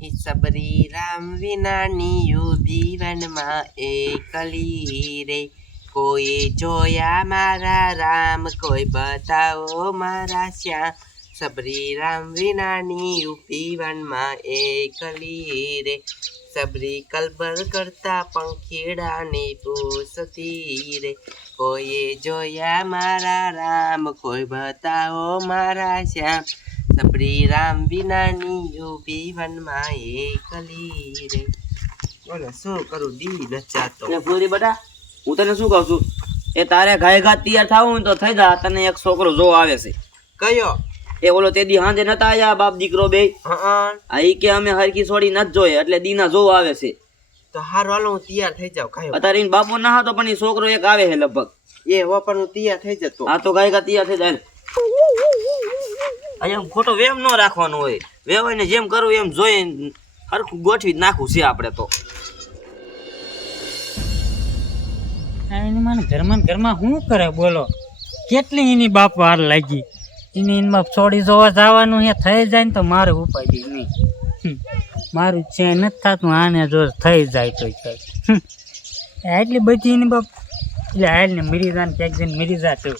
સબરી રામ વિનાની જીવનમાં એકલી રે કોઈ જોયા મારા રામ કોઈ બતાવો મારા શ્યામ સબરી રામ વિનાની જીવનમાં એકલી રે સબરી કલબર કરતા પંખીડાની પૂછતી રે કોઈએ જોયા મારા રામ કોઈ બતાવો મારા શ્યામ સબરી રામ વિનાની જીવનમાં એકલી રે. બોલો શું કરું દી નચાતો. ફૂરી બેટા હું તને શું કહું છું એ તારે ગાય ઘાટ તૈયાર થવું ને તો થઈ જા. તને એક છોકરો જો આવે છે. કયો? એ ઓલો તે દી હાંજે નતા આયા બાપ દીકરો બે. આ ઈ કે અમે હરકી છોડી નત જોઈએ એટલે દીના જો આવે છે. તો હારું હાલો હું તૈયાર થઈ જાઉં. કયો અત્યારે ઈન બાપો ના હતો પણ ઈ છોકરો એક આવે છે લગભગ. એ હો પણ હું તૈયાર થઈ જતો. આ તો ગાય ઘાટ તૈયાર થઈ જાય. અહીંયા ખોટો વેમ ન રાખવાનો હોય. વેવાઈને જેમ કરવું એમ જોઈ હરખું ગોઠવી નાખવું છે આપણે તો. એની મને ઘરમાં શું કરે બોલો. કેટલી એની બાપ વાર લાગી. એમાં છોડી જોવા જવાનું હે થઈ જાય ને તો મારે ઉપાય નહીં. મારું છે નથી થતું આને જો થઈ જાય તો એટલી બધી એની બાપ એટલે હાલ ને મરી જા ને ક્યાંક જઈને મરી જા તું.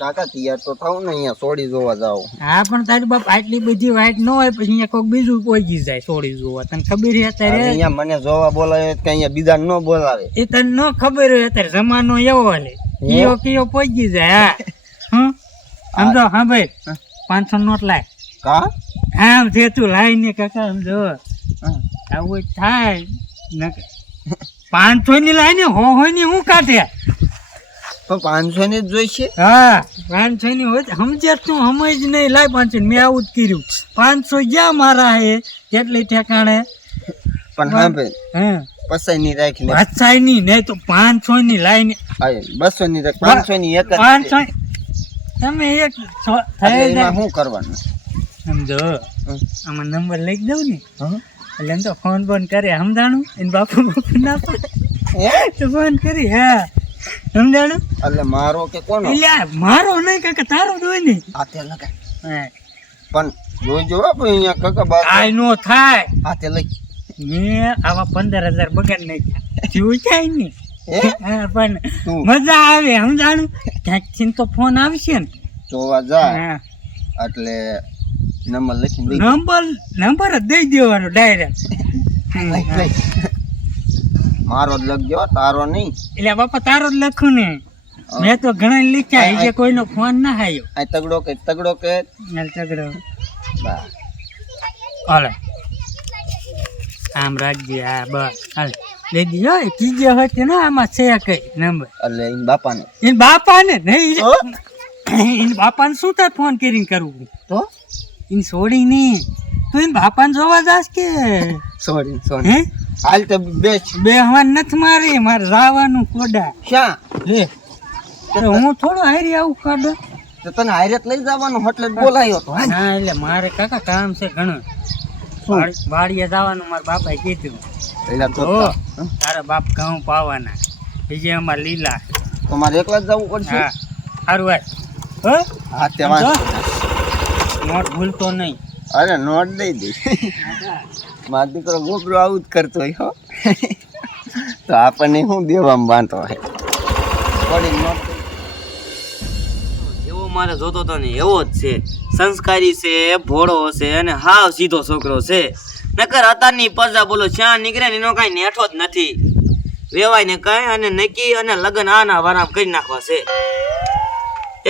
કાકા તૈયાર તો થાવ ને અહીંયા છોડી જોવા જાવ. હા પણ તારી બાપ આટલી બધી વાઈટ ન હોય પછી અહીંયા કોઈક બીજું પહોંચી જાય છોડી જોવા. તને ખબર છે અત્યારે અહીંયા મને જોવા બોલાવે કે અહીંયા બીજા ન બોલાવે એ તને ન ખબર હોય અત્યારે જમાનો એવો હાલે કયો પહોંચી જાય. હા સમજો હા ભાઈ 500 નોટ લાય. કા આમ છે તું લાઈ ને કાકા સમજો આવું થાય 500 ની લાઈ ને હોય ની હું કાઢે. તો 500 ની જ જોઈશે. હા 500 ની હોય સમજે તું સમજ નહીં લાય 500 મેં આવું જ કર્યું. 500 જ્યાં મારા હે કેટલી ઠેકાણે પણ હા ભાઈ હા પસાઈ ની રાખી લે. પસાઈ ની નહીં તો 500 ની લાઈ ને 200 ની રાખ. 500 ની એક જ 500 તમે એક થઈ જાય શું કરવાનું સમજો. આમાં નંબર લઈ દઉં ને એટલે એમ તો ફોન કરે સમજાણું એને બાપુ ના પડે તો ફોન કરી. હા સમજાણું એટલે મારો કે કોનો? એટલે મારો નહીં કાકા તારો જ હોય ને. હાથે લગાય હા પણ જોઈજો અહીંયા કાકા બાપ આ નો થાય. હાથે લઈ મેં આવા 15,000 બગાડ નાખ્યા જીવ થાય ને. હા પણ તું મજા આવે સમજાણું. ક્યાંક તો ફોન આવશે ને જોવા જા હા એટલે નંબર લખી દઈ. નંબર જ દઈ દેવાનો ડાયરેક્ટ. મારો જ લખજો તારો નહીં. એટલે બાપા તારો જ લખું ને. મેં તો ઘણા લખ્યા એ કોઈનો ફોન ના આવ્યો. આ તગડો કે તગડો બા હાલે આમ રાખજે. હા બસ હાલે લઈ દીજો. કીજે હોય તે ને આમાં છે કઈ નંબર એટલે એન બાપાને એને બાપાને નહીં એને બાપાને શું તાર ફોન કરીને કરવું તો એને છોડી નહીં તું એને બાપાને જોવા જાસ કે સોરી હે હાલ તો બે હવાર નથી મારી મારે જવાનું કોડા શા હે હું થોડું હારી આવું કાઢો તો તને હારે લઈ જવાનું એટલે જ બોલાયો તો. ના એટલે મારે કાકા કામ છે ઘણું. વાડીએ જવાનું મારા બાપાએ કીધું. એટલે તો તારા બાપ ઘઉં પાવાના બીજે અમારે લીલા. તમારે એકલા જ જવું પડશે. હા સારું વાત હા તે વાંધો નોટ ભૂલતો નહીં. અરે નોટ દઈ દે. મારો દીકરો ગોબરો આવું જ કરતો હોય હો. તો આપણને શું દેવામાં બાંધતો હોય. થોડી નોટ એવો મારે જોતો તો ને એવો જ છે. સંસ્કારી છે ભોળો છે અને હાવ સીધો છોકરો છે. નકર અત્યારની પરજા બોલો શ્યાં નીકળે ને એનો કાંઈ નેઠો જ નથી. વેવાય ને કઈ અને નક્કી અને લગ્ન આના વારામ કરી નાખવા છે.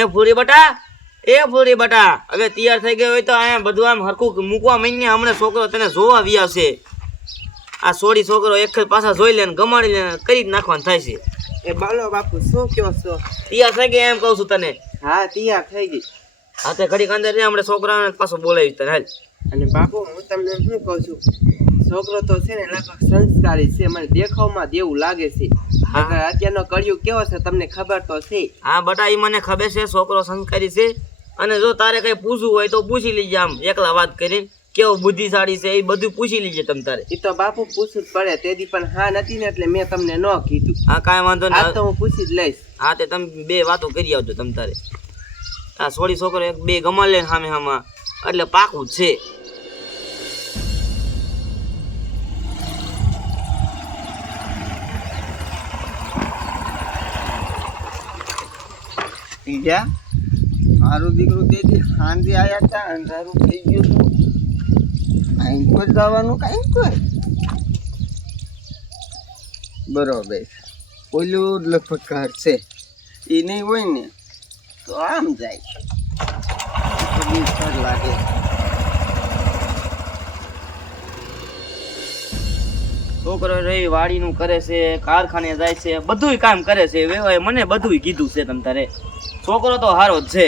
એ ફૂરી બટા હવે તૈયાર થઈ ગયો હોય તો અહીંયા બધું આમ હરખું મૂકવા માંડીને હમણાં છોકરો તને જોવા વ્યાવશે. આ સોડી છોકરો એક જ પાછા જોઈ લે ને ગમાડી લે કરી જ નાખવાનું થાય છે. એ બાલો બાપુ શું કયો છો? તૈયાર થઈ ગયા એમ કહું છું તને. હા તૈયાર થઈ ગઈ. હા તે ઘડીક અંદર હમણાં છોકરાને પાછો બોલાવી તને હાલ. અને બાપુ હું તમને શું કહું છું છોકરો તો છે ને લગભગ સંસ્કારી છે. મને દેખાવમાં દેવું લાગે છે. અત્યારનો કળિયુગ કેવો છે તમને ખબર તો છે. હા બટા એ મને ખબર છે છોકરો સંસ્કારી છે. અને જો તારે કઈ પૂછવું હોય તો પૂછી લીજે આમ એકલા વાત કરીને કેવો બુદ્ધિશાળી છે એ બધું પૂછી લીજે તમ તારે. એ તો બાપુ પૂછવું જ પડે. તેદી પણ હા નથી ને એટલે મેં તમને ન કીધું. હા કાંઈ વાંધો નહીં. આ તો હું પૂછી જ લઈશ. હા તે તમે બે વાતો કરી આવજો તમ તારે. આ સોડી છોકરો એક બે ગમા લે સામે હામાં એટલે પાકું જ છે. ટીજા મારું દીકરું તેથી સાંજે આવ્યા હતા અંધારું થઈ ગયું હતું અહીં પર જવાનું કાંઈ કોઈ બરોબર ઓલું જ લગભગ ઘર છે એ નહીં હોય ને તો આમ જાય ઘર લાગે છોકરો રહી વાડીનું કરે છે કારખાને જાય છે બધુંય કામ કરે છે વેવાએ મને બધુંય કીધું છે તમ તારે છોકરો તો હારો જ છે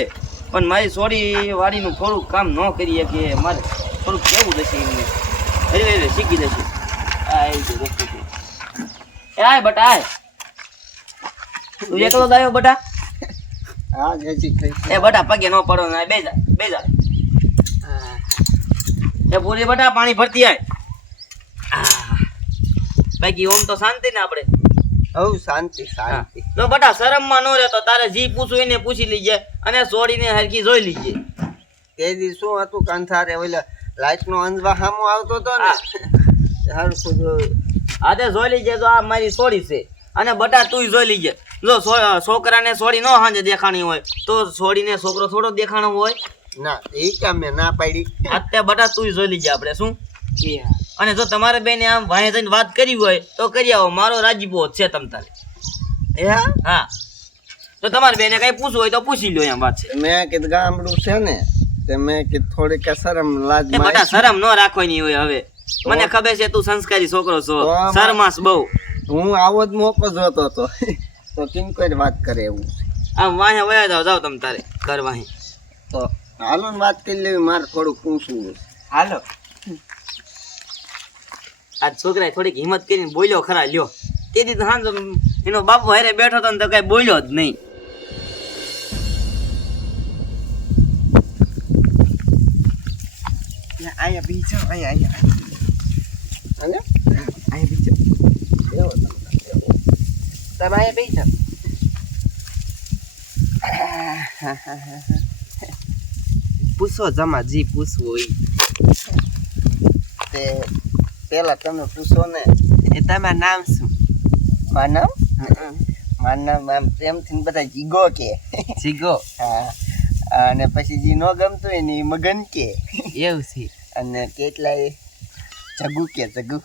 પણ મારી સોડી વાડીનું થોડુંક કામ ન કરીએ કે મારે થોડુંક કેવું જશે એમને અરે શીખી જશે આય બટા આય તું એકલો જ આવ્યો બટા હા નજીક થઈ એ બટા પગે ન પડો ને બેજા એ પૂરી બટા પાણી ભરતી આય બાકી ઓમ તો શાંતિ ને આપણે હવ શાંતિ શાંતિ તો બટા શરમમાં ન રહેતો તારે જી પૂછવું એને પૂછી લીજે અને સોડીને હરકી જોઈ લીજે તે દી શું હતું કંથારે ઓલા લાઈટ નો અંજવા સામો આવતો હતો ને હરખું આજે જોઈ લીજે તો આ મારી સોડી છે અને બટા તું જોઈ લીજે જો છોકરાને સોડી ન હાંજે દેખાણી હોય તો સોડીને છોકરો થોડો દેખાણો હોય ના એ કામ મેં ના પાડી અત્યારે બટા તું જોઈ લીજે આપણે શું અને જો તમારે બેને આમ ભાઈ જઈને વાત કરી હોય તો કરી આવો મારો રાજીપો છે તમ તારે હા તો તમારે બેને કઈ પૂછવું હોય તો પૂછી લો એમ વાત છે મેં કીધું ગામડું છે ને તે મેં કીધું થોડીક શરમ લાજ એ બટા શરમ ન રાખવાની હોય હવે મને ખબર છે તું સંસ્કારી છોકરો છો શરમાસ બહુ હું આવો જ મોકો જોતો હતો તો કેમ કોઈ વાત કરે એવું આમ વાહે વયા જાવ તમ તારે ઘર વાહે તો હાલો ને વાત કરી લેવી મારે થોડું પૂછવું હાલો આ છોકરાએ થોડીક હિંમત કરીને બોલ્યો ખરા લ્યો તેથી તો હાંજો એનો બાપુ હારે બેઠો હતો ને તો કઈ બોલ્યો જ નહીં અહીંયા બીજો અહીંયા બીજો તમે અહીંયા બીજો પૂછો જમા જી પૂછવું હોય તે પેલા તમે પૂછો ને એ તમારું નામ શું મારું નામ આમ પ્રેમથી બધા જીગો કે જીગો હા અને પછી જે ન ગમતું હોય ને એ મગન કે એવું છે અને કેટલાય જગુ કે જગુ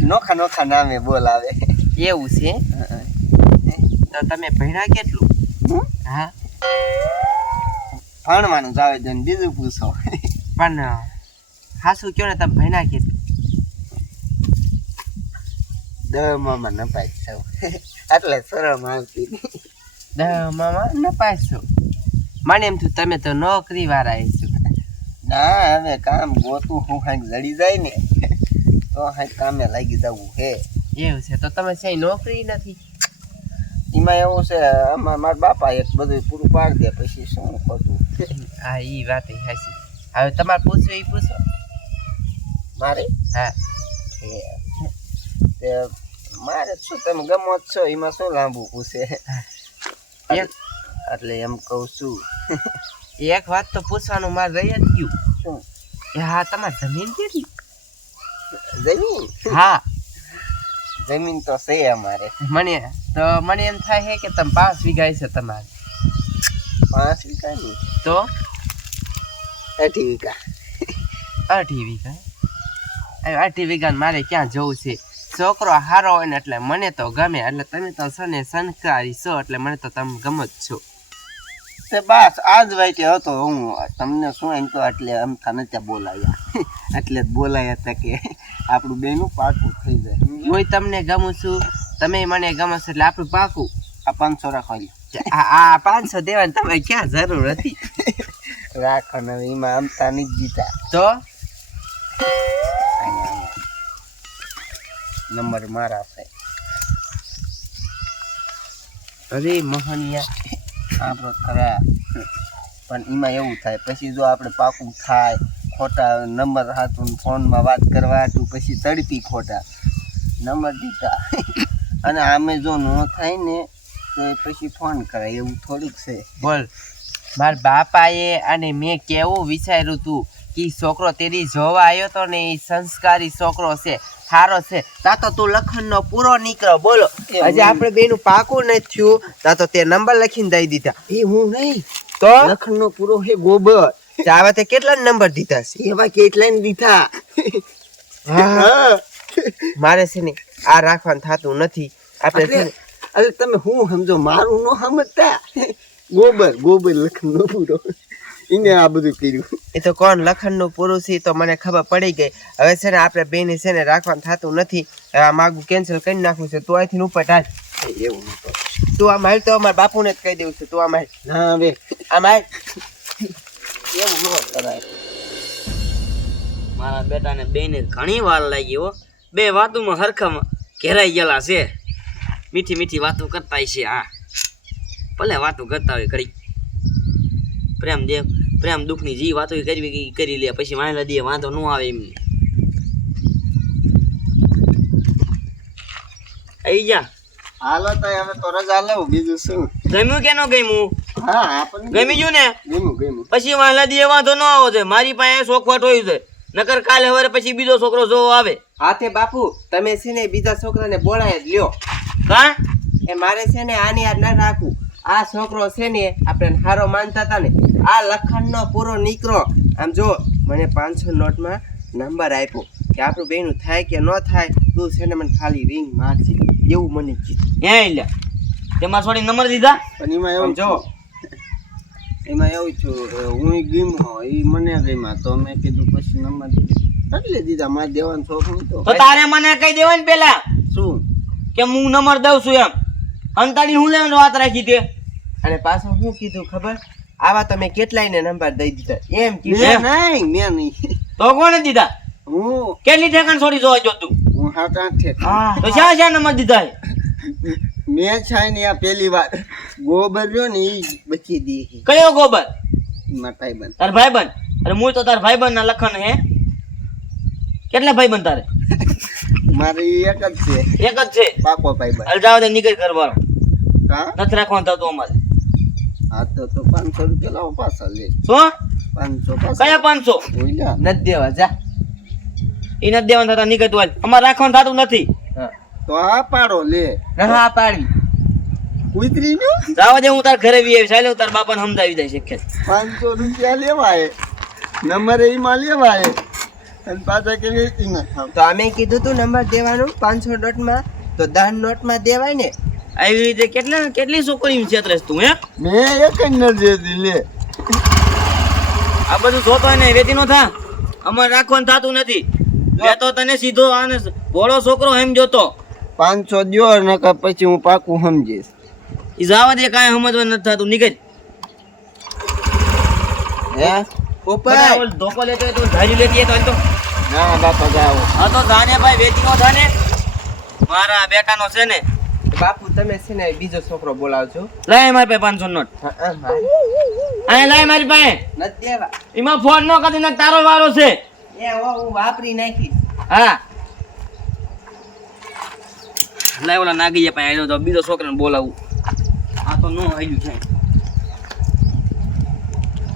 નોખા નોખા નામે બોલાવે એવું છે તો તમે ભણ્યા કેટલું હા ભણવાનું જ આવે છે ને બીજું પૂછો પણ હાસું કયો ને તમે ભણ્યા કેટલું દવામાં ન પાઈ સૌ એટલે શરમ આવતી મામા ન પાછો મને એમ થયું તમે તો નોકરી વાળા છો ના હવે કામ ગોતું હું હાંક જડી જાય ને તો હાંક કામે લાગી જવું હે એવું છે તો તમે છે નોકરી નથી એમાં એવું છે આમાં મારા બાપા એક બધું પૂરું પાડી દે પછી શું ખોટું હા એ વાત હાસી હવે તમારે પૂછવું એ પૂછો મારે હા તે મારે શું તમે ગમો જ છો એમાં શું લાંબુ પૂછે એટલે એમ કહું છું એક વાત તો પૂછવાનું મારે રહી જ ગયું શું એ હા તમારે જમીન કેટલી જમીન હા જમીન તો છે અમારે મને એમ થાય છે કે તમે 5 વીઘા છે તમારે 5 વીઘાની તો 8 વીઘા 8 વીઘા 8 વીઘા મારે ક્યાં જવું છે છોકરો હારો હોય ને એટલે મને તો ગમે એટલે તમે તો છો ને સંસ્કારી છો એટલે મને તો તમે ગમો જ છો તે બસ આજ વાઈટે હતો હું તમને શું એમ તો એટલે એમ તને ત્યાં બોલાયા એટલે જ બોલાયા હતા કે આપણું બેનું પાકું થઈ જાય હું તમને ગમું છું તમે મને ગમો છો એટલે આપણું પાકું આ 500 રાખો આ 500 દેવાની તમારે ક્યાં જરૂર હતી રાખો ને એમાં આમતા નહીં જીતા તો નંબર મારા છે અરે મોહનિયા આપણો ખરા પણ એમાં એવું થાય પછી જો આપણે પાકું થાય ખોટા નંબર હાથું ફોનમાં વાત કરવા હાટું પછી તડપી ખોટા નંબર દીધા અને આમે જો ન થાય ને તો પછી ફોન કરાય એવું થોડીક છે બોલ મારા બાપાએ અને મેં કેવું વિચાર્યું હતું કી છોકરો તેરી જોવા આવ્યો તો ને એ સંસ્કારી છોકરો છે, સારો છે. તા તો તું લખનનો પૂરો નીકળો બોલો. હજી આપણે બેનું પાકું નથી થયું તા તો તે નંબર લખીને દઈ દીધા. એ હું નહીં, તો લખનનો પૂરો હે ગોબર. ચાવા તે કેટલા નંબર દીધા છે? એવા કેટલાય ને દીધા. હા. મારે છે ને આ રાખવાનું થતું નથી. આપણે છે ને અરે તમે હું સમજો, મારું નો સમજતા. ગોબર લખનનો પૂરો, એને આ બધું કર્યું. એ તો કોણ લખનનું પૂરું છે તો મને ખબર પડી ગઈ. હવે છે ને આપણે બેને છે ને રાખવાનું થતું નથી. હવે આ માગું કેન્સલ કરી નાખવું છે. તું અહીંથી ઉપર ઢાલ. એવું ન કરો. તું આમ હાલ તો અમારા બાપુને જ કહી દેવું છે. તું આમ હાલ. ના હવે આમ હાલ. એવું ન કરાય. મારા બેટાને બેને ઘણી વાર લાગી હો. બે વાતોમાં હરખામાં ઘેરાઈ ગયેલા છે. મીઠી મીઠી વાતો કરતા છે. હા ભલે વાતો કરતા હોય ઘડી. પ્રેમ દુઃખની જે વાતો કરી લે, પછી માનેલા દે વાંધો ન આવે એમને. આવી જા. હાલો તો હવે તો રજા લઉં, બીજું શું. ગમ્યું કે ન ગમ્યું? હા આપણને ગમી ગયું ને? ગમ્યું. પછી માનેલા દે વાંધો ન આવો છે. મારી પાસે શોખવટ હોય છે, નકર કાલે હવે પછી બીજો છોકરો જોવો આવે. હાથે બાપુ તમે છે ને બીજા છોકરાને બોલાય જ લ્યો. હા એ મારે છે ને આની યાદ ના રાખવું. આ છોકરો છે ને આપણે હારો માનતા હતા ને, આ લખનનો પૂરો નીકળો. આમ જો મને 500 નોટમાં નંબર આપ્યો કે આપણું બેનું થાય કે ન થાય, તું છે ને મને ખાલી રિંગ મારજે એવું મને કીધું. હે લે તે મારા છોડી નંબર દીધા. પણ એમાં આમ એવું જો એમાં એવું છું, હું ગમ્યો એ મને ગમ્યા તો મેં કીધું પછી નંબર એટલે દીધા. મારે દેવાનું શોખ નતો. તો તારે મને કઈ દેવાનું પેલા શું કે હું નંબર દઉં છું એમ. અંતાડી હું લેવાનો વાત રાખી તે. અને પાછું શું કીધું ખબર? આવા તમે કેટલાયને નંબર દઈ દીધા એમ કીધું. મેં નહીં. તો કોને દીધા? હું કેટલી ઠેકાણ છોડી જોવા જો તું? 7-8 છે. તો શા નંબર દીધા? મેં છે ને આ પહેલી વાર ગોબર રહ્યો ને એ બચી દી. કયો ગોબર? માતાઈ બંધ. તાર ભાઈબંધ? અરે હું તો તાર ભાઈબંધ ના લખન હે. કેટલા ભાઈબંધ તારે? મારે ઈ એક જ છે, એક જ છે. પાકો ભાઈ બંધ. અરે જાવ દે નીકળ કરવાનો. હા નથી રાખવાનું થતું અમારે. હા તો 500 રૂપિયા લાવો પાછા લે. શું? 500 પાછા. કયા 500? ઓઈલા. નથી દેવા જા. એ નથી દેવાનું થતા નીકળ તું હાલ. અમારે રાખવાનું થતું નથી. હા તો આ પાડો લે. હા પાડી. ઉતરી નો જાવા દે હું તાર ઘરે વી આવી. ચાલે હું તાર બાપાને સમજાવી દઈશ એક ખેલ. 500 રૂપિયા લેવાય, નંબર એમાં લેવાય અને પાછા કે વેચી ના થાવ. તો અમે કીધું તું નંબર દેવાનું 500 નોટમાં, તો 10 નોટમાં દેવાય ને. આવી રીતે કેટલી છોકરી છેતરેસ તું હે? મેં એક જ ન દેતી લે. આ બધું જોતો હોય ને વેચી નો થા. અમારે રાખવાનું થતું નથી. મેં તો તને સીધો આને ભોળો છોકરો એમ જોતો. 500 દ્યો નકર પછી હું પાકું સમજીશ. ઈ જવા દે, કાંઈ સમજવા નથી થતું. નીકળ. હે ઉપર ધોકો લેતો હોય તો ધારી લેતી હોય તો ના બાપા જાઓ. હા તો જાને ભાઈ, વેચી નો જાને. મારા બેટાનો છે ને. બાપુ તમે છે ને બીજો છોકરો બોલાવજો. લાય મારી પાસે 500 નોટ. અહીંયા લાય મારી પાસે. નથી દેવા. એમાં ફોન નો કરી નાખ, તારો વારો છે. એ હું વાપરી નાખીશ. હા લાય ઓલા નાગીએ પાસે આવ્યો તો બીજો છોકરાને બોલાવું. આ તો નો આવ્યું છે.